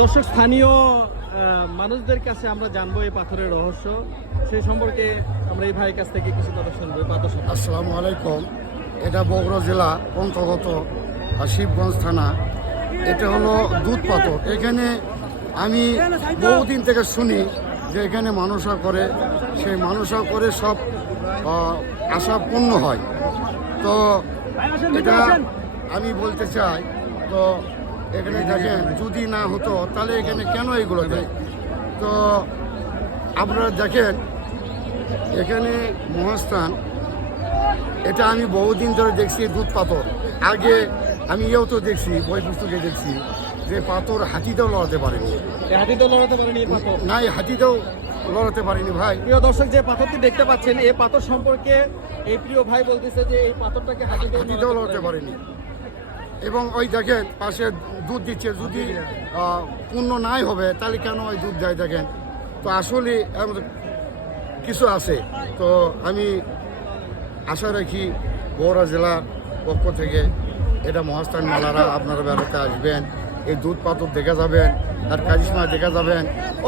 দর্শক, স্থানীয় মানুষদের কাছে আমরা জানবো এই পাথরের রহস্য, সেই সম্পর্কে আমরা এই ভাইয়ের কাছ থেকে কিছু কথা শুনবো। পাথর সম্পর্কে। আসসালামু আলাইকুম। এটা বগুড়া জেলা অন্তর্গত শিবগঞ্জ থানা। এটা হলো দুধ পাথর। এখানে আমি বহুদিন থেকে শুনি যে এখানে মানসা করে, সেই মানসা করে সব আশা পূর্ণ হয়। তো এটা আমি বলতে চাই, তো এখানে দেখেন যদি না হতো তাহলে এখানে কেন এগুলো দেয়? তো আপনারা দেখেন এখানে মহাস্থান, এটা আমি বহুদিন ধরে দেখছি দুধ পাথর। আগে আমি এও তো দেখছি, বই পুস্তকে দেখছি যে পাথর হাতিতেও লড়াতে পারেনি। হাতিতেও লড়াতে পারেনি এই পাথর? না, এই হাতিতেও লড়াতে পারেনি ভাই। প্রিয় দর্শক, যে পাথরটি দেখতে পাচ্ছেন এই পাথর সম্পর্কে এই প্রিয় ভাই বলতেছে যে এই পাথরটাকে হাতিতেও লড়াতে পারেনি। এবং ওই দেখেন পাশে দুধ দিচ্ছে, যদি পূর্ণ নাই হবে তাহলে কেন ওই দুধ দেয় দেখেন। তো আসলে কিছু আছে। তো আমি আশা রাখি বগুড়া জেলার পক্ষ থেকে এটা মহাস্থান মেলারা আপনারা বেড়াতে আসবেন, এই দুধ পাথর দেখে যাবেন, আর কারিশমা দেখে যাবেন।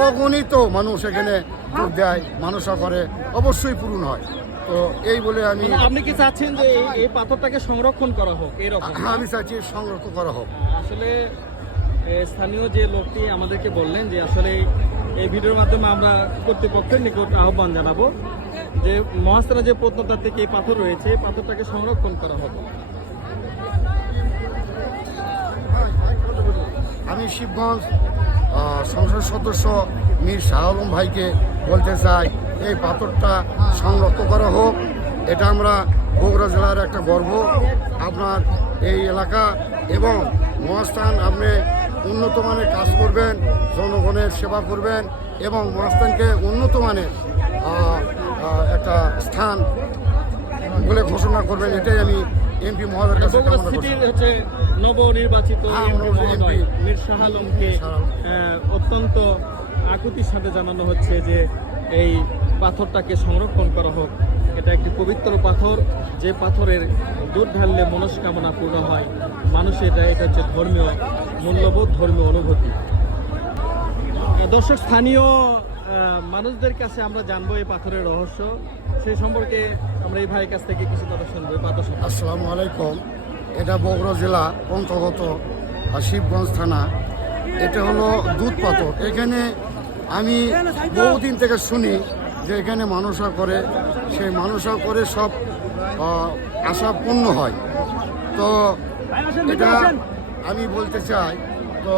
অগণিত মানুষ এখানে দুধ দেয়, মানসা করে, অবশ্যই পূরণ হয়। তো এই বলে আপনি কি চাচ্ছেন যে এই পাথরটাকে সংরক্ষণ করা হোক? এরকম আমি চাচ্ছি সংরক্ষণ করা হোক। আসলে স্থানীয় যে লোকটি আমাদেরকে বললেন যে আসলে এই ভিডিওর মাধ্যমে আমরা কর্তৃপক্ষের নিকট আহ্বান জানাবো যে মহাস্থানে যে প্রত্নতাত্ত্বিক এই পাথর রয়েছে, এই পাথরটাকে সংরক্ষণ করা হবে। আমি শিবগঞ্জ সংসদ সদস্য মীর শাহ আলম ভাইকে বলতে চাই, এই পাথরটা সংরক্ষণ করা হোক। এটা আমরা বগুড়া জেলার একটা গর্ব। আপনার এই এলাকা এবং মহাস্থান আপনি উন্নত মানের কাজ করবেন, জনগণের সেবা করবেন এবং মহাস্থানকে উন্নত মানের একটা স্থান বলে ঘোষণা করবেন। এটাই আমি এমপি মহোদয়ের কাছে হচ্ছে নবনির্বাচিত এমপি মীর শাহ আলমকে অত্যন্ত আকুতির সাথে জানানো হচ্ছে যে এই পাথরটাকে সংরক্ষণ করা হোক। এটা একটি পবিত্র পাথর, যে পাথরের দুধ ঢাললে মনস্কামনা পূর্ণ হয় মানুষের। এটা হচ্ছে ধর্মীয় মূল্যবোধ, ধর্মীয় অনুভূতি। দর্শক, স্থানীয় মানুষদের কাছে আমরা জানবো এই পাথরের রহস্য, সেই সম্পর্কে আমরা এই ভাইয়ের কাছ থেকে কিছু কথা শুনবো। পাথর সম্পর্কে। আসসালামু আলাইকুম। এটা বগুড়া জেলা অন্তর্গত শিবগঞ্জ থানা। এটা হলো দুধ পাথর। এখানে আমি বহুদিন থেকে শুনি যে এখানে মানসা করে, সেই মানসা করে সব আশা পূর্ণ হয়। তো এটা আমি বলতে চাই, তো